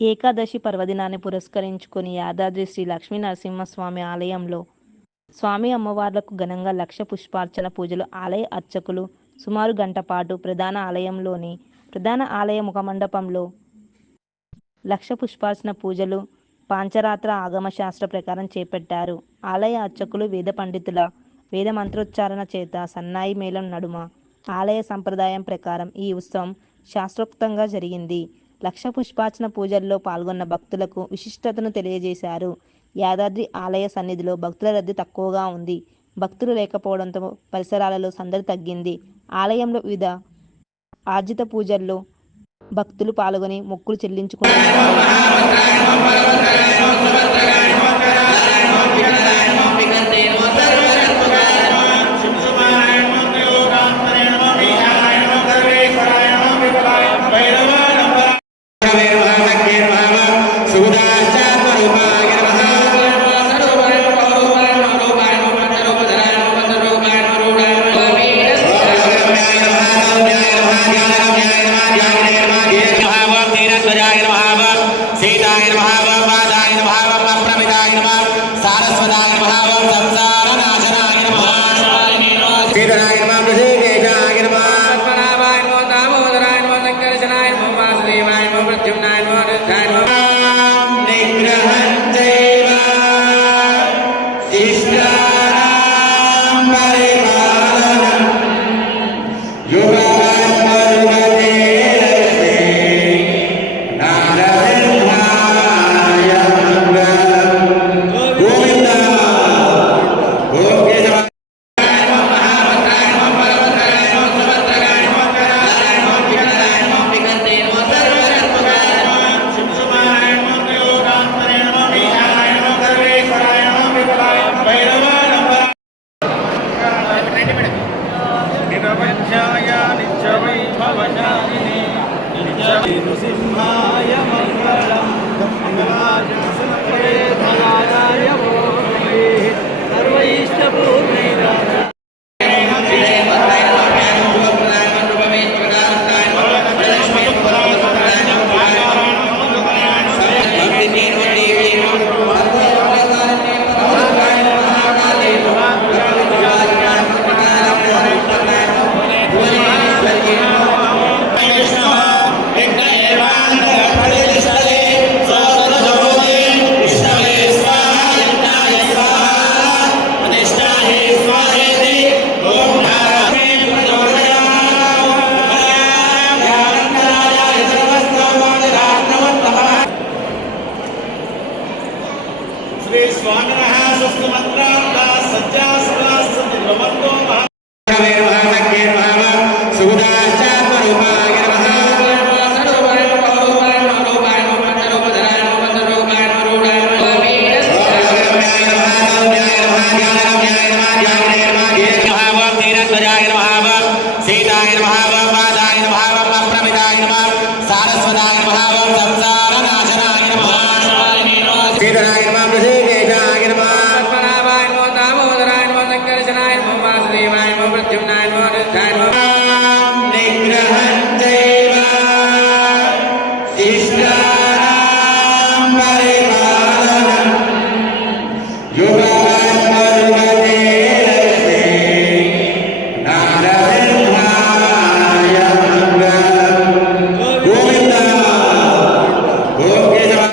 ఏకాదశి పర్వదినాన్ని పురస్కరించుకుని యాదాద్రి శ్రీ లక్ష్మీ నరసింహస్వామి ఆలయంలో స్వామి అమ్మవార్లకు ఘనంగా లక్ష పుష్పార్చన పూజలు. ఆలయ అర్చకులు సుమారు గంట పాటు ప్రధాన ఆలయ ముఖమండపంలో లక్ష పుష్పార్చన పూజలు పాంచరాత్ర ఆగమ శాస్త్ర ప్రకారం చేపట్టారు. ఆలయ అర్చకులు వేద పండితుల వేద మంత్రోచ్చారణ చేత సన్నాయి మేళం నడుమ ఆలయ సంప్రదాయం ప్రకారం ఈ ఉత్సవం శాస్త్రోక్తంగా జరిగింది. లక్ష పుష్పార్చన పూజల్లో పాల్గొన్న భక్తులకు విశిష్టతను తెలియజేశారు. యాదాద్రి ఆలయ సన్నిధిలో భక్తుల రద్దీ తక్కువగా ఉంది. భక్తులు లేకపోవడంతో పరిసరాలలో సందడి తగ్గింది. ఆలయంలో వివిధ ఆర్జిత పూజల్లో భక్తులు పాల్గొని మొక్కులు చెల్లించుకున్నారు. నిత్య వైభవశాలిని నిత్య నృసింహాయ